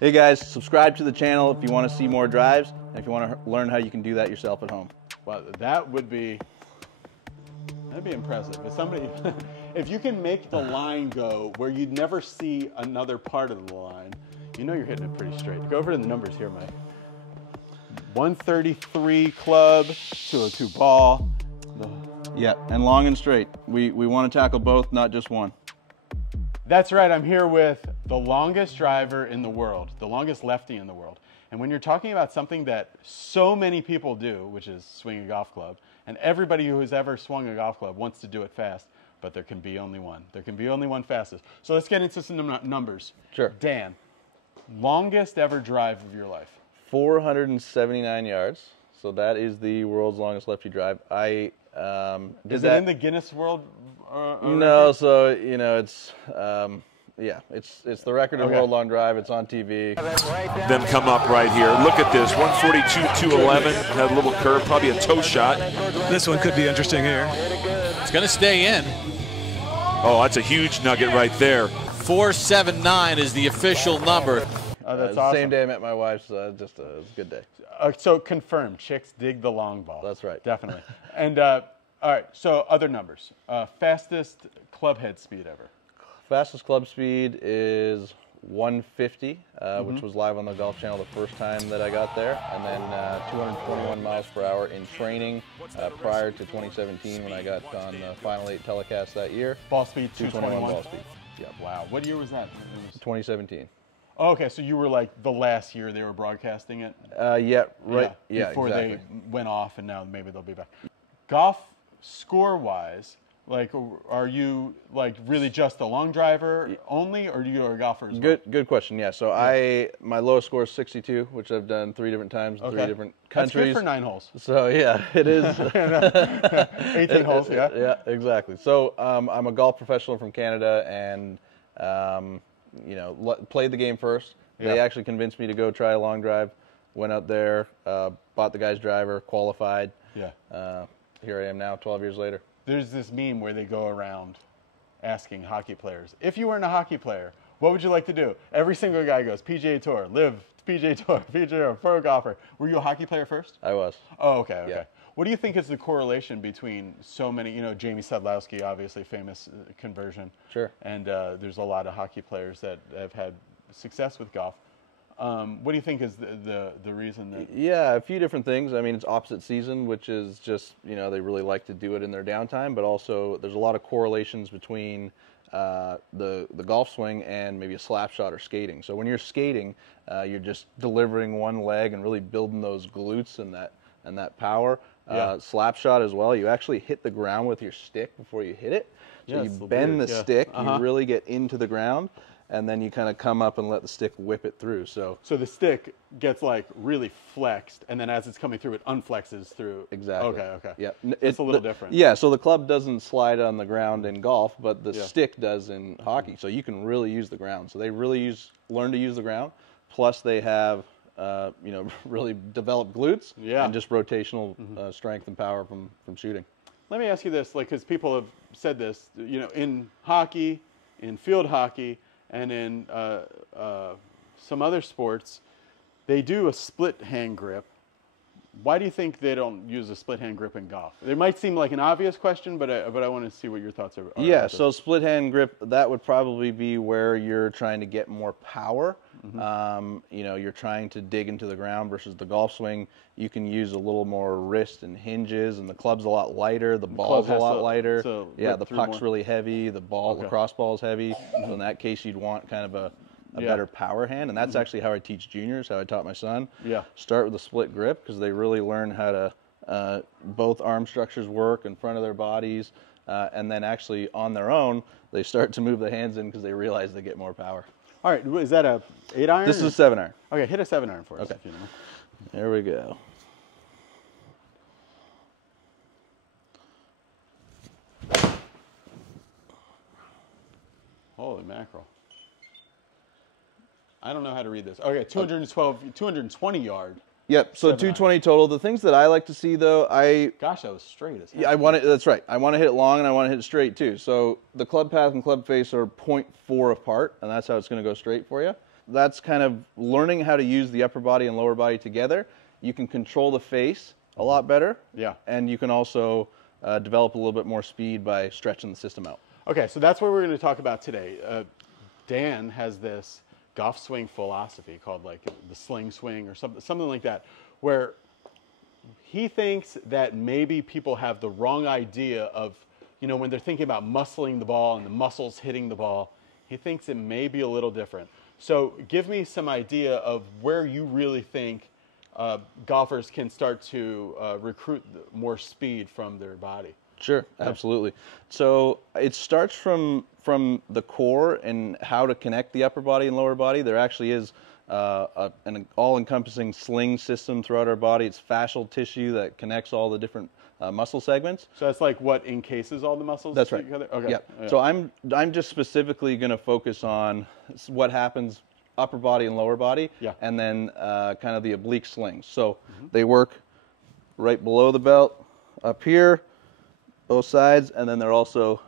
Hey guys, subscribe to the channel if you want to see more drives and if you want to learn how you can do that yourself at home. Well, that'd be impressive. If somebody, if you can make the line go where you'd never see another part of the line, you know you're hitting it pretty straight. Go over to the numbers here, Mike. 133 club, 202 ball. Yeah, and long and straight. We want to tackle both, not just one. That's right, I'm here with the longest driver in the world, the longest lefty in the world. And when you're talking about something that so many people do, which is swing a golf club, and everybody who has ever swung a golf club wants to do it fast, but there can be only one. There can be only one fastest. So let's get into some numbers. Sure. Dan, longest ever drive of your life? 479 yards. So that is the world's longest lefty drive. I Is it in the Guinness World? No, so you know it's yeah, it's the record of world long drive. It's on TV. Them come up right here. Look at this, 142, 211. Had a little curve, probably a toe shot. This one could be interesting here. It's going to stay in. Oh, that's a huge nugget right there. 479 is the official number. Oh, that's awesome. Same day I met my wife, so it was a good day. So confirmed, chicks dig the long ball. That's right. Definitely. And all right, so other numbers. Fastest club head speed ever. Fastest club speed is 150, which was live on the Golf Channel the first time that I got there, and then 221 miles per hour in training prior to 2017 when I got on the Final 8 telecast that year. Ball speed 221 ball speed. Yep. Wow. What year was that? It was 2017. Oh, okay, so you were like the last year they were broadcasting it? Yeah, right. Yeah, before exactly. they went off, and now maybe they'll be back. Golf score-wise, like, are you like really just a long driver only, or do you are a golfer as well? Good question. Yeah. So my lowest score is 62, which I've done 3 different times in 3 different countries. That's good for 9 holes. So yeah, it is. 18 holes. Yeah. Yeah, exactly. So I'm a golf professional from Canada, and you know, played the game first. They actually convinced me to go try a long drive. Went out there, bought the guy's driver, qualified. Yeah. Here I am now, 12 years later. There's this meme where they go around asking hockey players, if you weren't a hockey player, what would you like to do? Every single guy goes, PGA Tour, live, PGA Tour, PGA Tour, pro golfer. Were you a hockey player first? I was. Oh, okay, okay. Yeah. What do you think is the correlation between so many, you know, Jamie Sadlowski, obviously famous conversion. Sure. And there's a lot of hockey players that have had success with golf. What do you think is the reason that? Yeah, a few different things. I mean, it's opposite season, which is just, you know, they really like to do it in their downtime, but also there's a lot of correlations between the golf swing and maybe a slap shot or skating. So when you're skating, you're just delivering one leg and really building those glutes and that power. Slap shot as well. You actually hit the ground with your stick before you hit it. So you bend the stick, you really get into the ground, and then you kind of come up and let the stick whip it through. So the stick gets like really flexed, and then as it's coming through, it unflexes through. Exactly. Okay, okay. Yeah. It's a little different. Yeah, so the club doesn't slide on the ground in golf, but the stick does in hockey. So you can really use the ground. So they really learn to use the ground. Plus they have, you know, really developed glutes and just rotational strength and power from shooting. Let me ask you this, like, because people have said this, you know, in hockey, in field hockey, and in some other sports, they do a split hand grip. Why do you think they don't use a split hand grip in golf? It might seem like an obvious question, but I want to see what your thoughts are. Yeah, so split hand grip, that would probably be where you're trying to get more power. You know, you're trying to dig into the ground versus the golf swing. You can use a little more wrist and hinges, and the club's a lot lighter. The ball's a lot lighter. Yeah, the puck's really heavy. The lacrosse ball is heavy. So in that case, you'd want kind of a better power hand, and that's actually how I teach juniors, how I taught my son. Yeah. Start with a split grip because they really learn how to both arm structures work in front of their bodies, and then actually on their own, they start to move the hands in because they realize they get more power. All right, is that a 8-iron? This is a 7-iron. Okay, hit a 7-iron for us. Okay. If you know. There we go. Holy mackerel. I don't know how to read this. Okay, 220 yard. Yep, so 220 total. The things that I like to see, though, Gosh, that was straight as heck. Yeah, I want it. That's right. I want to hit it long, and I want to hit it straight, too. So the club path and club face are 0.4 apart, and that's how it's going to go straight for you. that's kind of learning how to use the upper body and lower body together. You can control the face a lot better. Yeah. And you can also develop a little bit more speed by stretching the system out. Okay, so that's what we're going to talk about today. Dan has this golf swing philosophy called like the sling swing or something like that, where he thinks that maybe people have the wrong idea of, you know, when they're thinking about muscling the ball and the muscles hitting the ball, he thinks it may be a little different. So give me some idea of where you really think golfers can start to recruit more speed from their body. Sure, absolutely. So it starts from the core and how to connect the upper body and lower body. There actually is an all-encompassing sling system throughout our body. It's fascial tissue that connects all the different muscle segments. So that's like what encases all the muscles That's right. together? Okay. Yeah. So I'm just specifically going to focus on what happens upper body and lower body, Yeah. and then kind of the oblique slings. So they work right below the belt, up here, both sides, and then they're also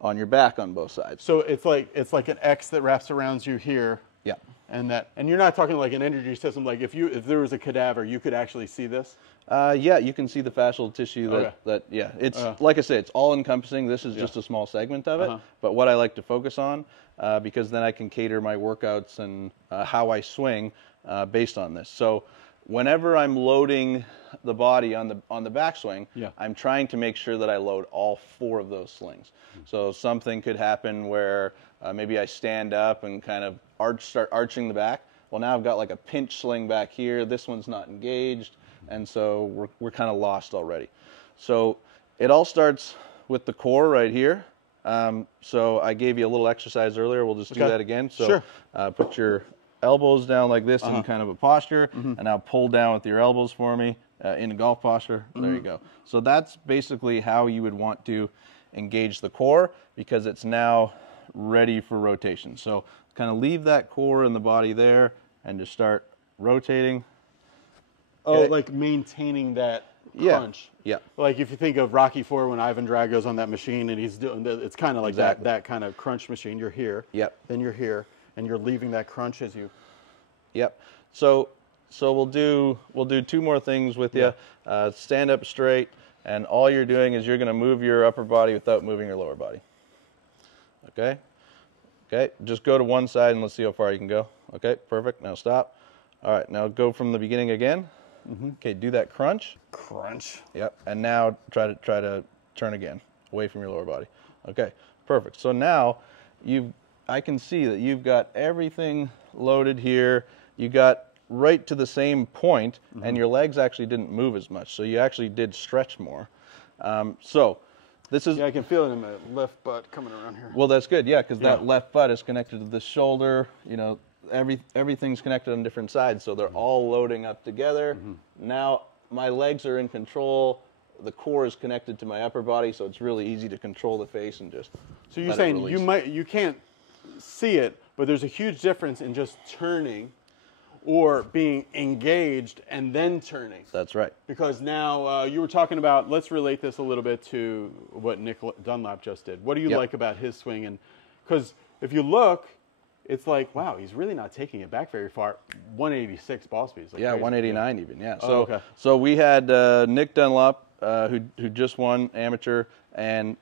on your back on both sides. So it's like an X that wraps around you here. Yeah. And you're not talking like an energy system. Like if there was a cadaver, you could actually see this. Yeah, you can see the fascial tissue it's like I say, it's all encompassing. This is just a small segment of it. But what I like to focus on, because then I can cater my workouts and how I swing based on this. So whenever I'm loading the body on the backswing, I'm trying to make sure that I load all 4 of those slings. So something could happen where maybe I stand up and kind of start arching the back. Well, now I've got like a pinch sling back here. This one's not engaged, and so we're kind of lost already. So it all starts with the core right here. So I gave you a little exercise earlier. We'll just do that again. So Sure. Put your elbows down like this in kind of a posture, and now pull down with your elbows for me in a golf posture. There you go. So that's basically how you would want to engage the core, because it's now ready for rotation. So kind of leave that core in the body there and just start rotating. Oh, like maintaining that crunch. Yeah. Like if you think of Rocky IV when Ivan Drago goes on that machine and he's doing it's kind of like that kind of crunch machine. You're here. Yep. Then you're here, and you're leaving that crunch as you. Yep. So we'll do 2 more things with you. Stand up straight, and all you're doing is you're going to move your upper body without moving your lower body. Okay? Okay, just go to one side and let's see how far you can go. Okay, perfect. Now stop. All right, now go from the beginning again. Okay, do that crunch. Crunch. Yep, and now try to turn again, away from your lower body. Okay, perfect. So now I can see that you've got everything loaded here. You got right to the same point, and your legs actually didn't move as much, so you actually did stretch more. So this is... Yeah, I can feel it in my left butt coming around here. Well, that's good, yeah, because that left butt is connected to the shoulder. You know, everything's connected on different sides, so they're all loading up together. Now my legs are in control. The core is connected to my upper body, so it's really easy to control the face and just... So you're saying you can't see it, but there's a huge difference in just turning or being engaged and then turning. That's right. Because now you were talking about, let's relate this a little bit to what Nick Dunlap just did. What do you like about his swing? And because if you look, it's like, wow, he's really not taking it back very far. 186 ball speed. Like yeah, crazy. 189 even, yeah. Oh, So, okay. So we had Nick Dunlap, who just won amateur, and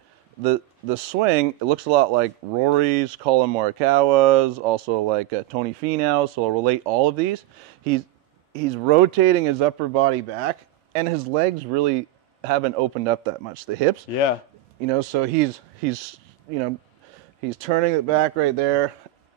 the swing, it looks a lot like Rory's, Colin Morikawa's, also like Tony Finau's, so I'll relate all of these. He's rotating his upper body back, and his legs really haven't opened up that much. The hips, Yeah. you know, so he's turning it back right there,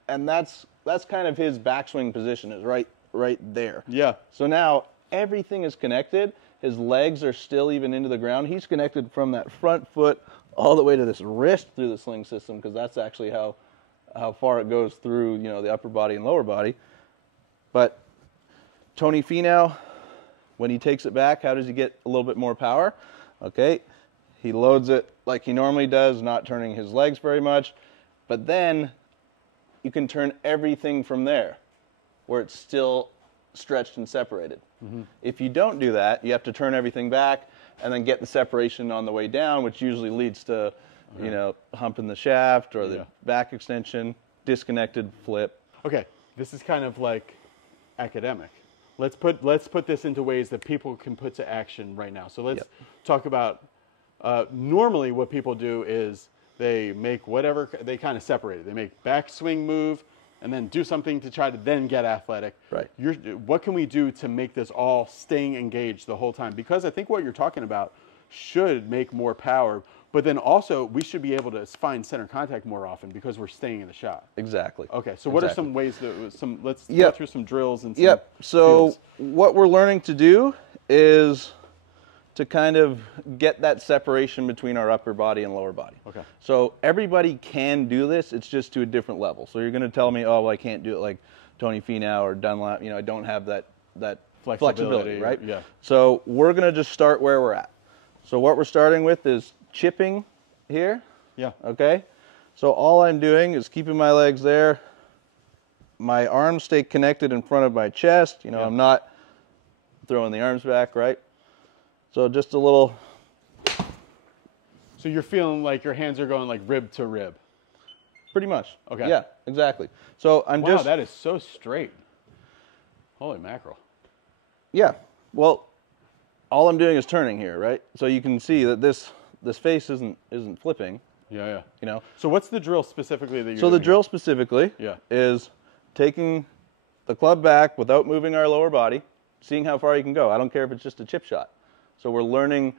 and that's kind of his backswing position, is right there. Yeah. So now everything is connected. His legs are still even into the ground. He's connected from that front foot all the way to this wrist through the sling system, because that's actually how far it goes through, you know, the upper body and lower body. But Tony Finau, when he takes it back, how does he get a little bit more power? Okay, he loads it like he normally does, not turning his legs very much. But then you can turn everything from there, where it's still stretched and separated. If you don't do that, you have to turn everything back and then get the separation on the way down, which usually leads to, you know, humping the shaft or the back extension, disconnected flip. Okay, this is kind of like academic. Let's put this into ways that people can put to action right now. So let's talk about normally what people do is they make whatever, they kind of separate it. They make backswing move and then do something to try to then get athletic. Right. What can we do to make this all staying engaged the whole time? Because I think what you're talking about should make more power, but then also we should be able to find center contact more often because we're staying in the shot. Exactly. Okay, so what are some ways that, let's go Yep. through some drills and some So fields. what we're learning to do is to kind of get that separation between our upper body and lower body. Okay. So everybody can do this, it's just to a different level. So you're going to tell me, oh, well, I can't do it like Tony Finau or Dunlap, I don't have that flexibility, right? Yeah. So we're going to just start where we're at. So what we're starting with is chipping here. Yeah. Okay. So all I'm doing is keeping my legs there. My arms stay connected in front of my chest. I'm not throwing the arms back, right? So just a little. So you're feeling like your hands are going like rib to rib. Pretty much. Okay. Yeah, exactly. So I'm Wow, that is so straight. Holy mackerel. Yeah. Well, all I'm doing is turning here, right? So you can see that this face isn't flipping. Yeah. So what's the drill specifically that you're So the doing drill specifically Yeah. is taking the club back without moving our lower body, seeing how far you can go. I don't care if it's just a chip shot. So we're learning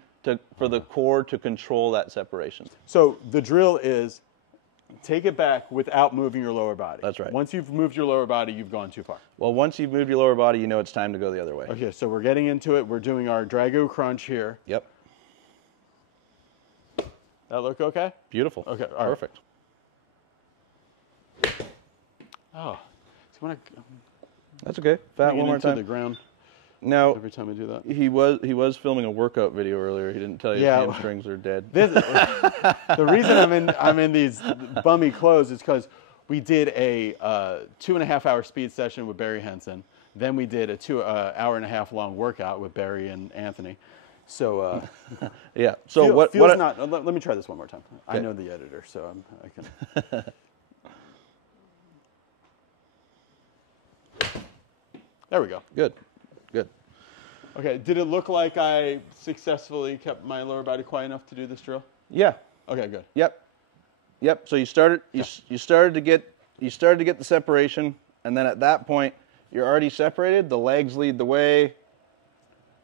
for the core to control that separation. So the drill is take it back without moving your lower body. That's right. Once you've moved your lower body, you've gone too far. Well, once you've moved your lower body, you know it's time to go the other way. Okay, so we're getting into it. We're doing our Drago crunch here. Yep. That look okay? Beautiful. Okay, all right. Perfect. Oh, so when That's okay. Fat one more into time. the ground Now, every time I do that. he was filming a workout video earlier. He didn't tell you Yeah. his hamstrings are dead. The reason I'm in these bummy clothes is because we did a 2.5-hour speed session with Barry Henson. Then we did a 2.5-hour long workout with Barry and Anthony. So Yeah. So what? feels not. Let me try this one more time. I know the editor, so I can. There we go. Good. Good. Okay. Did it look like I successfully kept my lower body quiet enough to do this drill? Yeah. Okay. Good. Yep. So you started to get the separation, and then at that point you're already separated. The legs lead the way.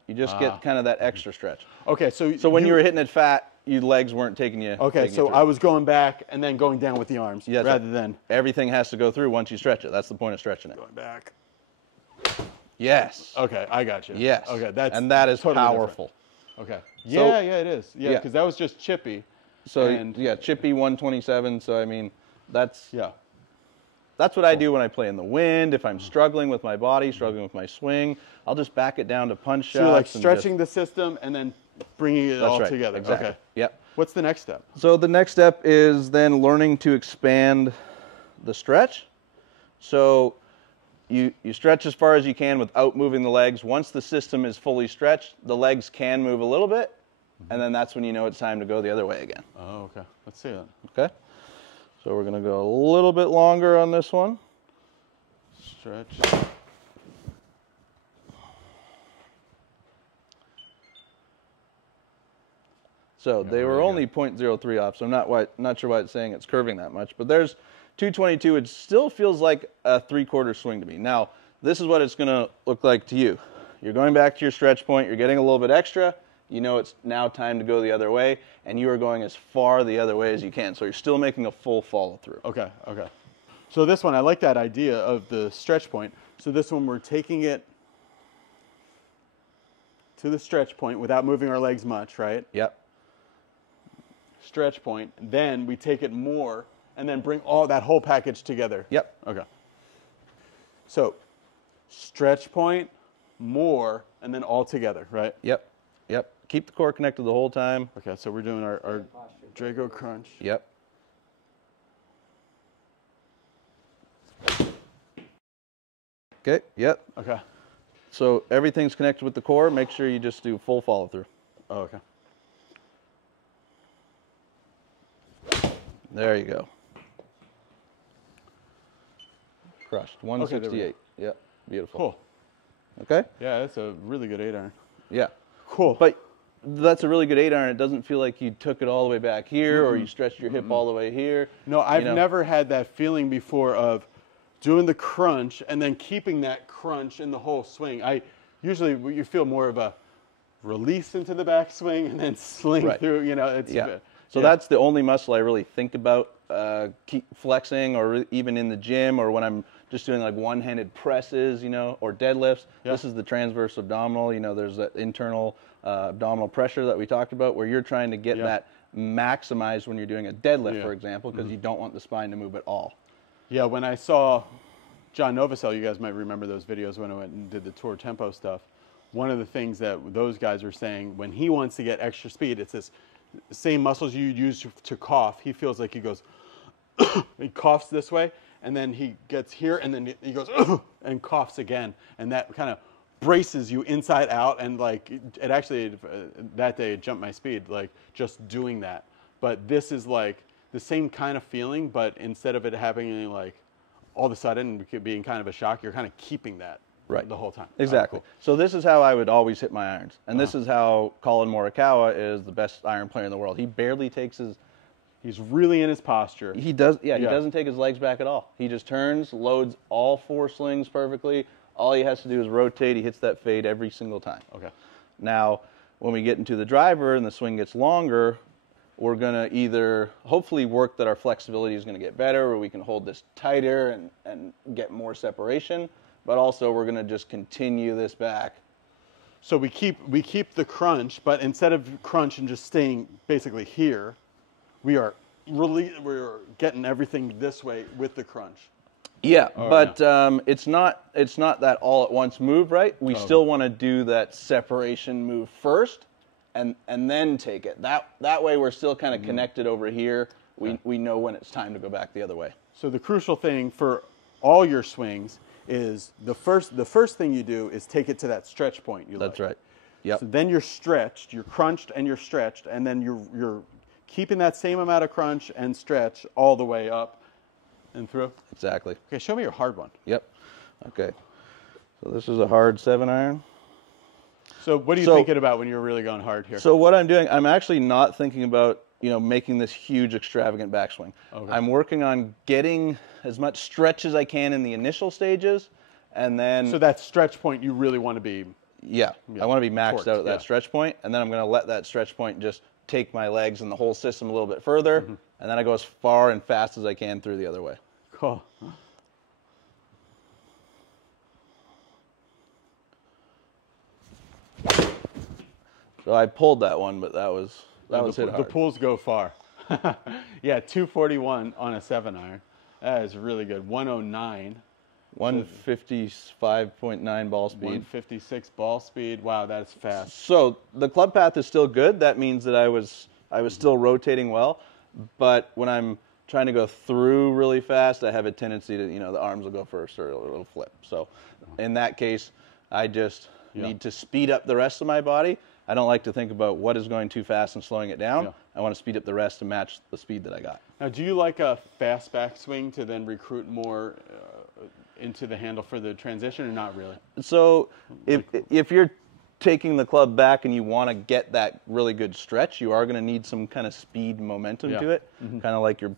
You just get kind of that extra stretch. Okay. So when you were hitting it fat, your legs weren't taking you. Okay. taking you So through. I was going back and then going down with the arms Yes, rather than everything has to go through once you stretch it. That's the point of stretching it. going back. Yes. Okay, I got you. Yes. Okay, that is totally powerful. different. Okay. So- Yeah, it is. Yeah, Yeah. because that was just chippy. So And- yeah, chippy 127. So I mean, that's Yeah. what I do when I play in the wind. If I'm struggling with my body, struggling with my swing, I'll just back it down to punch shots. So you're like and stretching the system and then bringing it That's all right, together. exactly. Okay. Yep. What's the next step? So the next step is then learning to expand the stretch. So you stretch as far as you can without moving the legs. Once the system is fully stretched, the legs can move a little bit, and then that's when you know it's time to go the other way again. Oh, okay. Let's see that. Okay? So we're going to go a little bit longer on this one. Stretch. So they were only 0.03 off, so I'm not sure why it's saying it's curving that much. But there's 222. It still feels like a 3/4 swing to me. Now, this is what it's going to look like to you. You're going back to your stretch point. You're getting a little bit extra. You know it's now time to go the other way, and you are going as far the other way as you can. So you're still making a full follow through. Okay, okay. So this one, I like that idea of the stretch point. So this one, we're taking it to the stretch point without moving our legs much, right? Yep. Stretch point. Then we take it more and then bring all that whole package together. Yep. Okay. So stretch point, more, and then all together, right? Yep. Yep. Keep the core connected the whole time. Okay, so we're doing our Drago crunch. Yep. Okay. Yep. Okay. So everything's connected with the core. Make sure you just do full follow through. Oh, okay. There you go. Crushed. 168. Yep. Beautiful. Cool. Okay. Yeah, that's a really good 8-iron. Yeah. Cool. But that's a really good 8-iron. It doesn't feel like you took it all the way back here or you stretched your hip all the way here. No, I've never had that feeling before of doing the crunch and then keeping that crunch in the whole swing. Usually you feel more of a release into the backswing and then sling through, it's So that's the only muscle I really think about keep flexing, or even in the gym, or when I'm just doing like one-handed presses, or deadlifts. Yeah. This is the transverse abdominal. There's that internal abdominal pressure that we talked about, where you're trying to get that maximized when you're doing a deadlift, for example, because you don't want the spine to move at all. Yeah, when I saw John Novosel, you guys might remember those videos when I went and did the Tour Tempo stuff. One of the things that those guys were saying, when he wants to get extra speed, it's this same muscles you use to cough. He feels like he goes, he coughs this way, and then he gets here, and then he goes, and coughs again. And that kind of braces you inside out, and like, it actually, that day it jumped my speed, like just doing that. But this is like the same kind of feeling, but instead of it happening like all of a sudden being kind of a shock, you're kind of keeping that the whole time. Exactly. Oh, cool. So this is how I would always hit my irons. And this is how Colin Morikawa is the best iron player in the world. He barely takes his... He's really in his posture. He does, he doesn't take his legs back at all. He just turns, loads all 4 slings perfectly. All he has to do is rotate. He hits that fade every single time. Okay. Now, when we get into the driver and the swing gets longer, we're going to either hopefully work that our flexibility is going to get better, or we can hold this tighter and get more separation. But also we're going to just continue this back. So we keep the crunch, but instead of crunch and just staying basically here, we're getting everything this way with the crunch. Yeah, it's not that all at once move, right? We still want to do that separation move first, and then take it. That way we're still kind of connected over here. We know when it's time to go back the other way. So the crucial thing for all your swings is the first thing you do is take it to that stretch point. That's right. Yep. So then you're stretched, you're crunched and you're stretched, and then you're keeping that same amount of crunch and stretch all the way up and through. Exactly. Okay, show me your hard one. Yep. Okay. So this is a hard 7-iron. So what are you thinking about when you're really going hard here? So what I'm doing, I'm actually not thinking about making this huge extravagant backswing. Okay. I'm working on getting as much stretch as I can in the initial stages, and then... So that stretch point you really want to be... Yeah, I want to be maxed out at that stretch point, and then I'm going to let that stretch point just take my legs and the whole system a little bit further, and then I go as far and fast as I can through the other way. Cool. So I pulled that one, but that was hit hard. The pulls go far. Yeah, 241 on a 7-iron. That is really good. 109. 155.9 ball speed. 156 ball speed. Wow, that's fast. So the club path is still good. That means that I was still rotating well. But when I'm trying to go through really fast, I have a tendency to, the arms will go first or it'll flip. So in that case, I just need to speed up the rest of my body. I don't like to think about what is going too fast and slowing it down. I want to speed up the rest to match the speed that I got. Now, do you like a fast backswing to then recruit more into the handle for the transition, or not really? So if you're taking the club back and you want to get that really good stretch, you are going to need some kind of speed and momentum to it, kind of like you're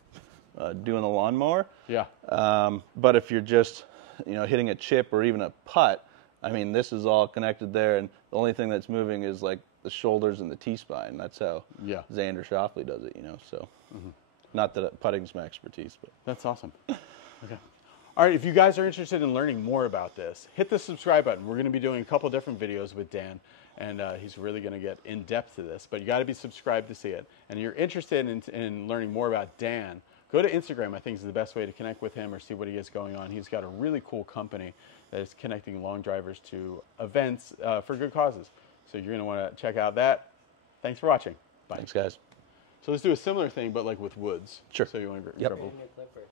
doing the lawnmower. Yeah. But if you're just hitting a chip or even a putt, I mean, this is all connected there, and the only thing that's moving is like the shoulders and the T-spine. That's how Xander Schauffele does it, So, not that putting's my expertise, but that's awesome. Okay. All right, if you guys are interested in learning more about this, hit the subscribe button. We're going to be doing a couple different videos with Dan, and he's really going to get in depth to this. But you got to be subscribed to see it. And if you're interested in learning more about Dan, go to Instagram. I think is the best way to connect with him or see what he has going on. He's got a really cool company that is connecting long drivers to events for good causes. So you're going to want to check out that. Thanks for watching. Bye. Thanks, guys. So let's do a similar thing, but like with woods. Sure. So you want to Yep. grab